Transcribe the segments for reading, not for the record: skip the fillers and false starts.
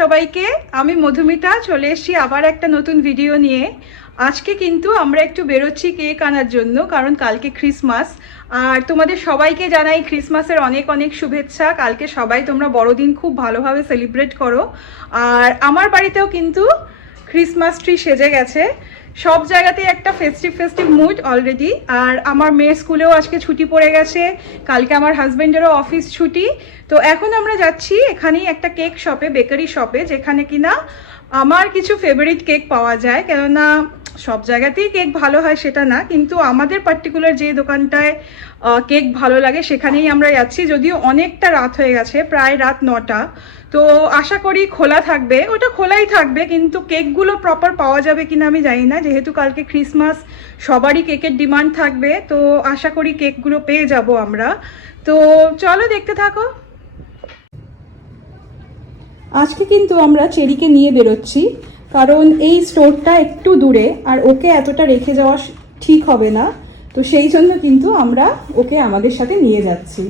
সবাইকে, আমি মধুমিতা চলে এসেছি আবার একটা নতুন ভিডিও নিয়ে। আজকে কিন্তু আমরা একটু বেরোচ্ছি কেক আনার জন্য, কারণ কালকে ক্রিসমাস। আর তোমাদের সবাইকে জানাই ক্রিসমাসের অনেক অনেক শুভেচ্ছা। কালকে সবাই তোমরা বড়দিন খুব ভালোভাবে সেলিব্রেট করো। আর আমার বাড়িতেও কিন্তু ক্রিসমাস ট্রি সেজে গেছে, সব জায়গাতেই একটা ফেস্টিভ মুড অলরেডি। আর আমার মেয়ের স্কুলেও আজকে ছুটি পড়ে গেছে, কালকে আমার হাজব্যান্ডেরও অফিস ছুটি। তো এখন আমরা যাচ্ছি এখানেই একটা কেক শপে, বেকারি শপে, যেখানে কিনা আমার কিছু ফেভারিট কেক পাওয়া যায়। কেননা সব জায়গাতেই কেক ভালো হয় সেটা না, কিন্তু আমাদের পার্টিকুলার যে দোকানটায় কেক ভালো লাগে সেখানেই আমরা যাচ্ছি। যদিও অনেকটা রাত হয়ে গেছে, প্রায় রাত 9টা। তো আশা করি খোলা থাকবে, ওটা খোলাই থাকবে, কিন্তু কেকগুলো প্রপার পাওয়া যাবে কিনা আমি জানি না। যেহেতু কালকে ক্রিসমাস, সবারই কেকের ডিমান্ড থাকবে, তো আশা করি কেকগুলো পেয়ে যাব আমরা। তো চলো দেখতে থাকো। আজকে কিন্তু আমরা চেরিকে নিয়ে বেরোচ্ছি, কারণ এই স্টোরটা একটু দূরে, আর ওকে এতটা রেখে যাওয়া ঠিক হবে না। তো সেই জন্য কিন্তু আমরা ওকে আমাদের সাথে নিয়ে যাচ্ছি।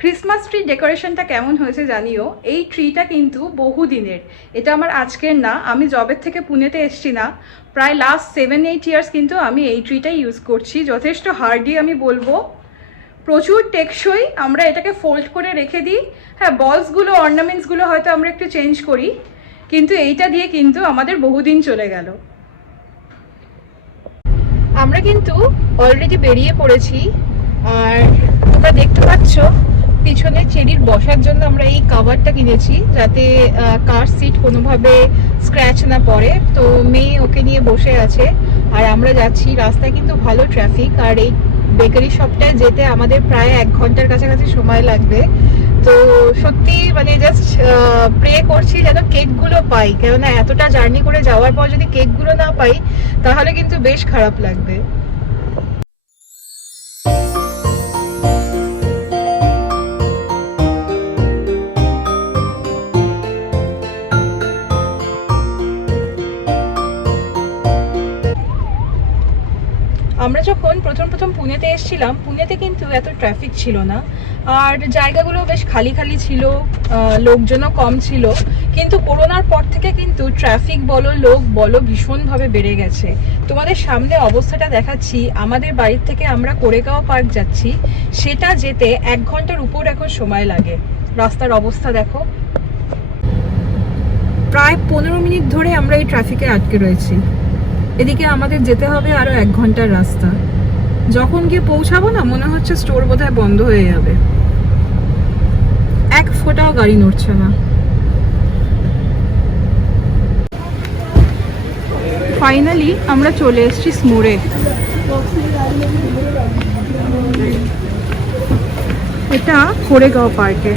ক্রিসমাস ট্রি ডেকোরেশনটা কেমন হয়েছে জানিও। এই ট্রিটা কিন্তু বহুদিনের, এটা আমার আজকের না। আমি জবের থেকে পুনেতে এসছি না, প্রায় লাস্ট 7-8 ইয়ার্স কিন্তু আমি এই ট্রিটাই ইউজ করছি। যথেষ্ট হার্ডি আমি বলবো, প্রচুর টেকসই। আমরা এটাকে ফোল্ড করে রেখে দিই। হ্যাঁ, বলসগুলো, অর্নামেন্টসগুলো হয়তো আমরা একটু চেঞ্জ করি, কিন্তু এইটা দিয়ে কিন্তু আমাদের বহুদিন চলে গেল। আমরা কিন্তু অলরেডি বেরিয়ে পড়েছি, আর তোমরা দেখতে পাচ্ছ পিছনে চেরির বসার জন্য আমরা এই কাভারটা কিনেছি, যাতে কার সিট কোনোভাবে স্ক্র্যাচ না পড়ে। তো মেয়ে ওকে নিয়ে বসে আছে, আর আমরা যাচ্ছি। রাস্তায় কিন্তু ভালো ট্রাফিক, আর এই বেকারি শপটায় যেতে আমাদের প্রায় 1 ঘন্টার কাছাকাছি সময় লাগবে। তো সত্যি মানে জাস্ট প্রে করছি যেন কেকগুলো পাই, কেননা এতটা জার্নি করে যাওয়ার পর যদি কেকগুলো না পাই তাহলে কিন্তু বেশ খারাপ লাগবে। আমরা যখন প্রথম পুনেতে এসেছিলাম, পুনেতে কিন্তু এত ট্রাফিক ছিল না, আর জায়গাগুলো বেশ খালি খালি ছিল, লোকজনও কম ছিল। কিন্তু করোনার পর থেকে কিন্তু ট্রাফিক বলো, লোক বলো, ভীষণভাবে বেড়ে গেছে। তোমাদের সামনে অবস্থাটা দেখাচ্ছি। আমাদের বাড়ির থেকে আমরা কোরেগাঁও পার্ক যাচ্ছি, সেটা যেতে 1 ঘন্টার উপর এখন সময় লাগে। রাস্তার অবস্থা দেখো, প্রায় 15 মিনিট ধরে আমরা এই ট্রাফিকে আটকে রয়েছি। এদিকে আমাদের যেতে হবে আরো 1 ঘন্টার রাস্তা। যখন গিয়ে পৌঁছাবো না, মনে হচ্ছে স্টোর বোধহয় বন্ধ হয়ে যাবে। এক ফোঁটাও গাড়ি নড়ছে না। ফাইনালি আমরা চলে এসেছি স্মোরে। এটা কোরেগাঁও পার্কে।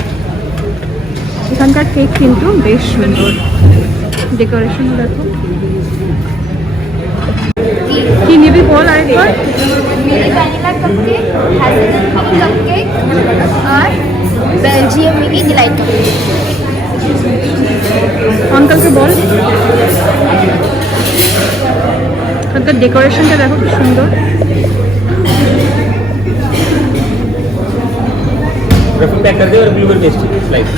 এখানকার কেক কিন্তু বেশ সুন্দর, ডেকোরেশন দেখো। কি নিবি বল আরেকবার। Mini vanilla cupcake, hazelnut mini cupcake, আর বেলজিয়াম মিনি ডিলাইট কাপকেক। আঙ্কেলকে বল। এখানকার ডেকোরেশনটা দেখো কি সুন্দর। पैक कर दे और ब्लूबेरी पेस्ट्री स्लाइस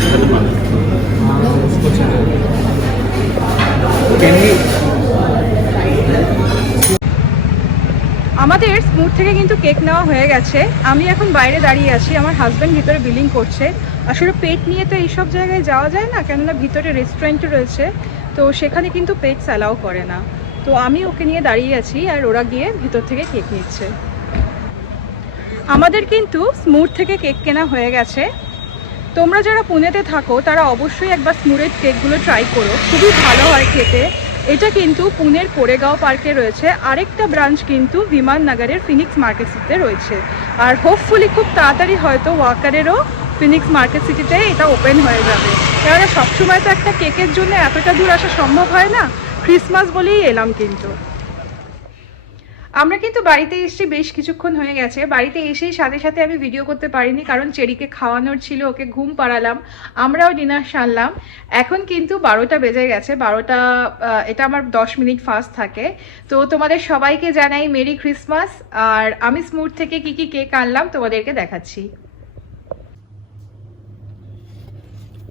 আমাদের স্মুথ থেকে কিন্তু কেক নেওয়া হয়ে গেছে। আমি এখন বাইরে দাঁড়িয়ে আছি, আমার হাজব্যান্ড ভিতরে বিলিং করছে। আসলে পেট নিয়ে তো এইসব জায়গায় যাওয়া যায় না, কেননা ভিতরে রেস্টুরেন্টও রয়েছে, তো সেখানে কিন্তু পেটস অ্যালাউ করে না। তো আমি ওকে নিয়ে দাঁড়িয়ে আছি, আর ওরা গিয়ে ভিতর থেকে কেক নিচ্ছে। আমাদের কিন্তু স্মুথ থেকে কেক কেনা হয়ে গেছে। তোমরা যারা পুনেতে থাকো তারা অবশ্যই একবার স্মুথের কেকগুলো ট্রাই করো, খুবই ভালো হয় খেতে। এটা কিন্তু পুনের কোরেগাঁও পার্কে রয়েছে, আরেকটা ব্রাঞ্চ কিন্তু বিমাননগরের ফিনিক্স মার্কেট সিটিতে রয়েছে। আর হোপফুলি খুব তাড়াতাড়ি হয়তো ওয়াকারেরও ফিনিক্স মার্কেট সিটিতে এটা ওপেন হয়ে যাবে। কেননা সবসময় তো একটা কেকের জন্য এতটা দূর আসা সম্ভব হয় না। ক্রিসমাস বলেই এলাম। কিন্তু আমরা কিন্তু বাড়িতে এসেছি, বেশ কিছুক্ষণ হয়ে গেছে। বাড়িতে এসেই সাথে সাথে আমি ভিডিও করতে পারিনি, কারণ চেরিকে খাওয়ানোর ছিল, ওকে ঘুম পাড়ালাম, আমরাও ডিনার সারলাম। এখন কিন্তু 12টা বেজে গেছে। 12টা, এটা আমার 10 মিনিট ফাস্ট থাকে। তো তোমাদের সবাইকে জানাই মেরি ক্রিসমাস। আর আমি স্মুথ থেকে কি কি কেক আনলাম তোমাদেরকে দেখাচ্ছি।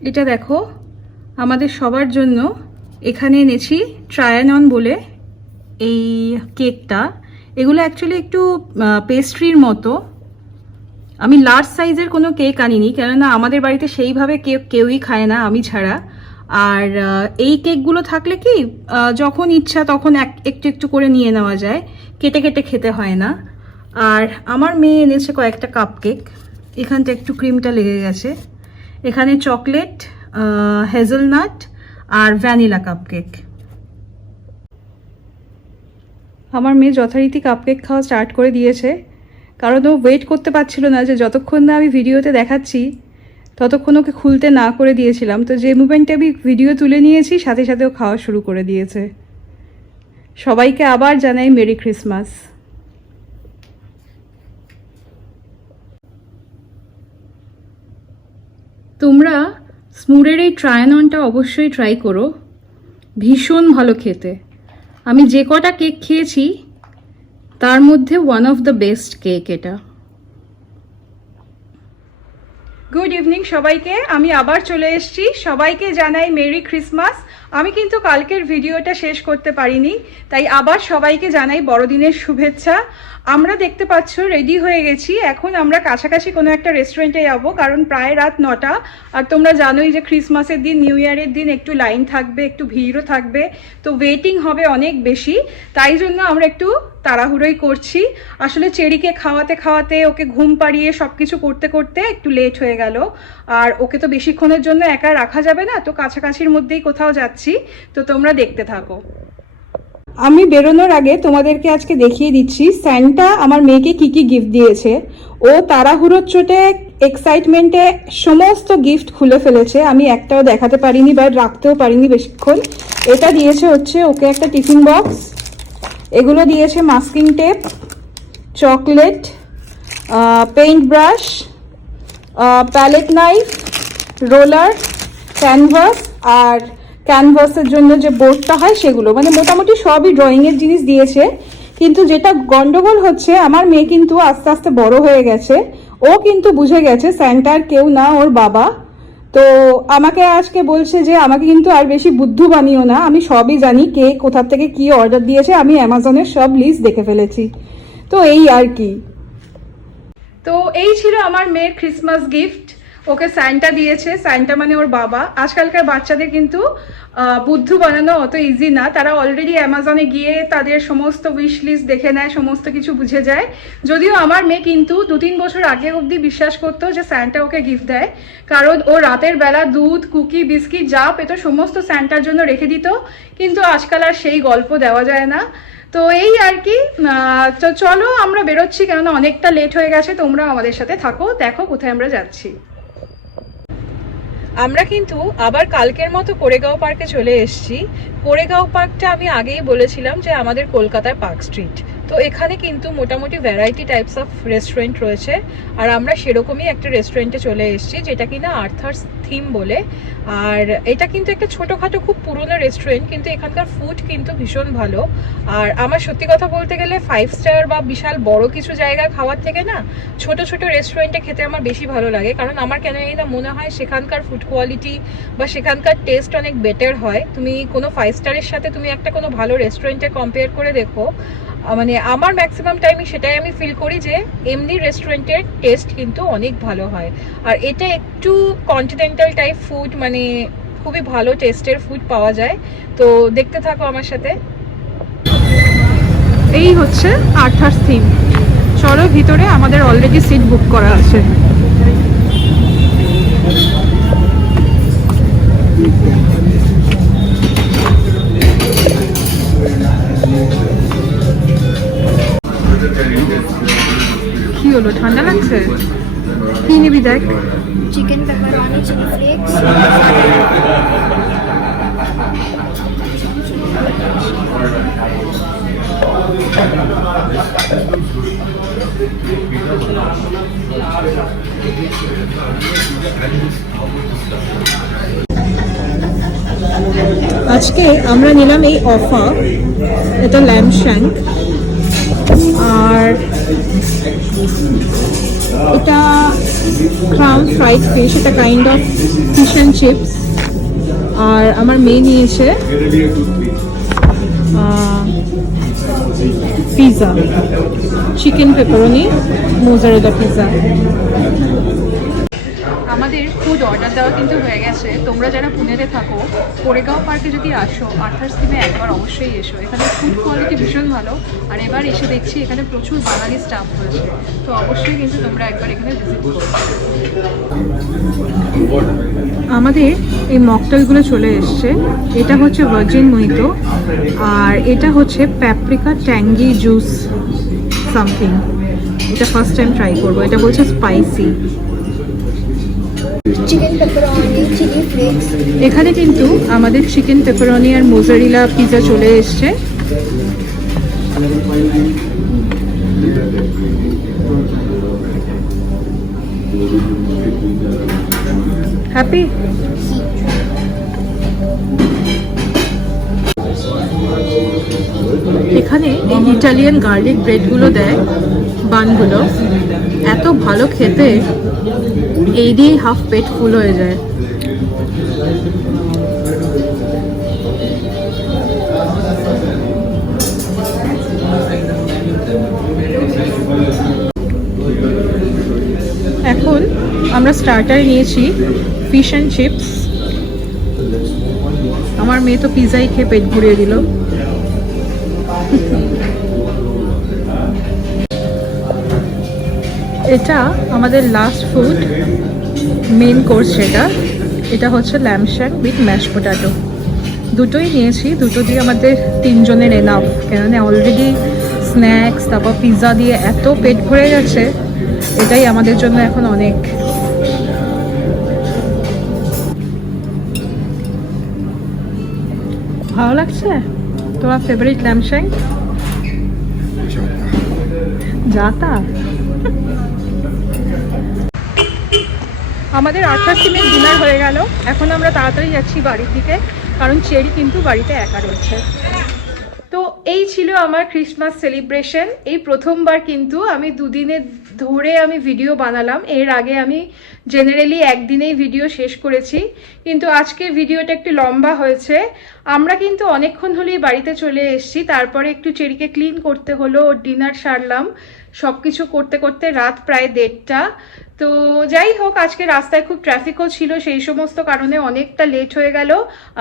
এটা দেখো আমাদের সবার জন্য এখানে এনেছি ট্রায়ানন বলে এই কেকটা। এগুলো অ্যাকচুয়ালি একটু পেস্ট্রির মতো। আমি লার্জ সাইজের কোনো কেক আনিনি, কেননা আমাদের বাড়িতে সেইভাবে কেক কেউই খায় না আমি ছাড়া। আর এই কেকগুলো থাকলে কি যখন ইচ্ছা তখন একটু একটু করে নিয়ে নেওয়া যায়, কেটে কেটে খেতে হয় না। আর আমার মেয়ে এনেছে কয়েকটা কাপ কেক। এখানটা একটু ক্রিমটা লেগে গেছে। এখানে চকলেট, হেজেলনাট আর ভ্যানিলা কাপকেক। আমার মেয়ে যথারীতি কাপকেক খাওয়া স্টার্ট করে দিয়েছে, কারণ ও ওয়েট করতে পারছিল না যে যতক্ষণ না আমি ভিডিওতে দেখাচ্ছি ততক্ষণ ওকে খুলতে না করে দিয়েছিলাম। তো যে মুভমেন্টে আমি ভিডিও তুলে নিয়েছি সাথে সাথে ও খাওয়া শুরু করে দিয়েছে। সবাইকে আবার জানাই মেরি ক্রিসমাস। তোমরা স্মুরের এই ট্রায়াননটা অবশ্যই ট্রাই করো, ভীষণ ভালো খেতে। আমি যে কটা কেক খেয়েছি তার মধ্যে one of the best cake এটা। গুড ইভিনিং সবাইকে, আমি আবার চলে এসেছি। সবাইকে জানাই মেরি ক্রিসমাস। আমি কিন্তু কালকের ভিডিওটা শেষ করতে পারিনি, তাই আবার সবাইকে জানাই বড়দিনের শুভেচ্ছা। আমরা দেখতে পাচ্ছ রেডি হয়ে গেছি। এখন আমরা কাছাকাছি কোনো একটা রেস্টুরেন্টে যাবো, কারণ প্রায় রাত 9টা। আর তোমরা জানোই যে ক্রিসমাসের দিন, নিউ ইয়ারের দিন একটু লাইন থাকবে, একটু ভিড়ও থাকবে, তো ওয়েটিং হবে অনেক বেশি। তাই জন্য আমরা একটু তাড়াহুড়োই করছি। আসলে চেরিকে খাওয়াতে খাওয়াতে, ওকে ঘুম পাড়িয়ে সব কিছু করতে করতে একটু লেট হয়ে গেল। আর ওকে তো বেশিক্ষণের জন্য একা রাখা যাবে না, তো কাছাকাছির মধ্যেই কোথাও যাচ্ছি, তো তোমরা দেখতে থাকো। আমি বেরোনোর আগে তোমাদেরকে আজকে দেখিয়ে দিচ্ছি স্যান্টা আমার মেয়েকে কি কি গিফট দিয়েছে। ও তাড়াহুড়োর চোটে, এক্সাইটমেন্টে সমস্ত গিফট খুলে ফেলেছে। আমি একটাও দেখাতে পারিনি বা রাখতেও পারিনি বেশিক্ষণ। এটা দিয়েছে হচ্ছে ওকে একটা টিফিন বক্স, এগুলো দিয়েছে masking tape, chocolate, paint brush, palette knife, roller, canvas, আর ক্যানভাসের জন্য যে বোর্ডটা হয় সেগুলো, মানে মোটামুটি সবই ড্রয়িংয়ের জিনিস দিয়েছে। কিন্তু যেটা গন্ডগোল হচ্ছে, আমার মেয়ে কিন্তু আস্তে আস্তে বড় হয়ে গেছে। ও কিন্তু বুঝে গেছে স্যান্টার কেউ না, ওর বাবা। তো আমাকে আজকে বলছে যে আমাকে কিন্তু আর বেশি বুদ্ধু বানিও না, আমি সবই জানি, কে কোথা থেকে কি অর্ডার দিয়েছে আমি অ্যামাজনের সব লিস্ট দেখে ফেলেছি। তো এই আর কি। তো এই ছিল আমার মেয়ের ক্রিসমাস গিফট। ওকে স্যান্টা দিয়েছে। স্যান্টা মানে ওর বাবা। আজকালকার বাচ্চাদের কিন্তু বুদ্ধু বানানো অত ইজি না। তারা অলরেডি অ্যামাজনে গিয়ে তাদের সমস্ত উইশ লিস্ট দেখে নেয়, সমস্ত কিছু বুঝে যায়। যদিও আমার মেয়ে কিন্তু 2-3 বছর আগে অবধি বিশ্বাস করতো যে স্যান্টা ওকে গিফট দেয়, কারণ ও রাতের বেলা দুধ, কুকি, বিস্কিট যা পেত সমস্ত স্যান্টার জন্য রেখে দিত। কিন্তু আজকাল আর সেই গল্প দেওয়া যায় না। তো এই আর কি। তো চলো আমরা বেরোচ্ছি, কেননা অনেকটা লেট হয়ে গেছে। তোমরা আমাদের সাথে থাকো, দেখো কোথায় আমরা যাচ্ছি। আমরা কিন্তু আবার কালকের মতো কোরেগাঁও পার্কে চলে এসেছি। কোরেগাঁও পার্কটা আমি আগেই বলেছিলাম যে আমাদের কলকাতার পার্ক স্ট্রিট। তো এখানে কিন্তু মোটামুটি ভ্যারাইটি টাইপস অফ রেস্টুরেন্ট রয়েছে। আর আমরা সেরকমই একটা রেস্টুরেন্টে চলে এসেছি, যেটা কিনা আর্থার্স থিম বলে। আর এটা কিন্তু একটা ছোটোখাটো খুব পুরনো রেস্টুরেন্ট, কিন্তু এখানকার ফুড কিন্তু ভীষণ ভালো। আর আমার সত্যি কথা বলতে গেলে 5 স্টার বা বিশাল বড় কিছু জায়গায় খাওয়ার থেকে না, ছোট ছোট রেস্টুরেন্টে খেতে আমার বেশি ভালো লাগে। কারণ আমার কেন না মনে হয় সেখানকার ফুড কোয়ালিটি বা সেখানকার টেস্ট অনেক বেটার হয়। তুমি কোনো 5 স্টারের সাথে তুমি একটা কোনো ভালো রেস্টুরেন্টে কম্পেয়ার করে দেখো, মানে আমার ম্যাক্সিমাম টাইমই সেটাই আমি ফিল করি যে এমনি রেস্টুরেন্টের টেস্ট কিন্তু অনেক ভালো হয়। আর এটা একটু কন্টিনেন্টাল টাইপ ফুড, মানে খুবই ভালো টেস্টের ফুড পাওয়া যায়। তো দেখতে থাকো আমার সাথে। এই হচ্ছে আর্থার্স থিম। চলো ভিতরে, আমাদের অলরেডি সিট বুক করা আছে। কি হলো, ঠান্ডা লাগছে? কি নিবি দেখ। চিকেন পেপারনি, চিলি ফ্লেক্স, আজকে আমরা নিলাম এই অফার, এটা ল্যাম্ব শ্যাঙ্ক। আর এটা ক্রাউন ফ্রাইড ফিশ, এটা kind of fish and chips. আর আমার মেয়ে নিয়েছে pizza, chicken pepperoni mozzarella pizza. আমাদের ফুড অর্ডার দেওয়া কিন্তু হয়ে গেছে। তোমরা যারা পুনেতে থাকো, কোরেগাঁও পার্কে যদি আসো, আর্থার স্কিমে একবার অবশ্যই এসো। এখানে ফুড কোয়ালিটি ভীষণ ভালো। আর এবার এসে দেখছি এখানে প্রচুর বাঙালি স্টাফ রয়েছে, তো অবশ্যই কিন্তু তোমরা একবার এখানে ভিজিট করো। আমাদের এই মকটেলগুলো চলে এসছে। এটা হচ্ছে ভার্জিন মোহিতো, আর এটা হচ্ছে প্যাপ্রিকা ট্যাঙ্গি জুস সামথিং। এটা ফার্স্ট টাইম ট্রাই করবো। এটা বলছে spicy. Chicken pepperoni, chili flakes. এখানে কিন্তু আমাদের চিকেন পেপারনি আর মোজারেলা পিৎজা চলে এসছে। হ্যাপি? এখানে এই ইটালিয়ান গার্লিক ব্রেডগুলো দেয়, বানগুলো এত ভালো খেতে, এই দিয়েই হাফ পেট ফুল হয়ে যায়। এখন আমরা স্টার্টার নিয়েছি ফিশ অ্যান্ড চিপস। আমার মেয়ে তো পিৎজাই খেয়ে পেট ভরিয়ে দিল। এটা আমাদের লাস্ট ফুড, মেন কোর্স যেটা, এটা হচ্ছে ল্যাম্ব শ্যাক উইথ ম্যাশ পোটাটো। দুটোই নিয়েছি, দুটো দিয়ে আমাদের তিনজনের এনাফ, কেননা অলরেডি স্ন্যাক্স তারপর পিৎজা দিয়ে এত পেট ভরে গেছে, এটাই আমাদের জন্য এখন অনেক। ভালো লাগছে? তোমার ফেভারিট ল্যাম্ব শ্যাক? যাতা। আমাদের আর্থার স্কিমের ডিনার হয়ে গেল। এখন আমরা তাড়াতাড়ি যাচ্ছি বাড়ির দিকে, কারণ চেরি কিন্তু বাড়িতে একা রয়েছে। তো এই ছিল আমার ক্রিসমাস সেলিব্রেশন। এই প্রথমবার কিন্তু আমি দুদিনে ধরে আমি ভিডিও বানালাম। এর আগে আমি জেনারেলি একদিনেই ভিডিও শেষ করেছি, কিন্তু আজকের ভিডিওটা একটু লম্বা হয়েছে। আমরা কিন্তু অনেকক্ষণ হলেই বাড়িতে চলে এসেছি। তারপরে একটু চেরিকে ক্লিন করতে হলো, ডিনার সারলাম, সব কিছু করতে করতে রাত প্রায় 1:30। তো যাই হোক, আজকে রাস্তায় খুব ট্রাফিকও ছিল, সেই সমস্ত কারণে অনেকটা লেট হয়ে গেল।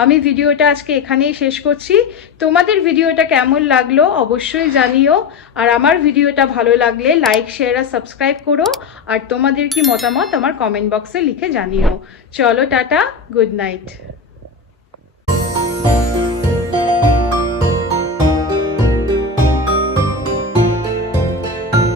আমি ভিডিওটা আজকে এখানেই শেষ করছি। তোমাদের ভিডিওটা কেমন লাগলো অবশ্যই জানিও। আর আমার ভিডিওটা ভালো লাগলে লাইক, শেয়ার আর সাবস্ক্রাইব করো। আর তোমাদের কি মতামত আমার কমেন্ট বক্সে লিখে জানিও। চলো টাটা, গুড নাইট।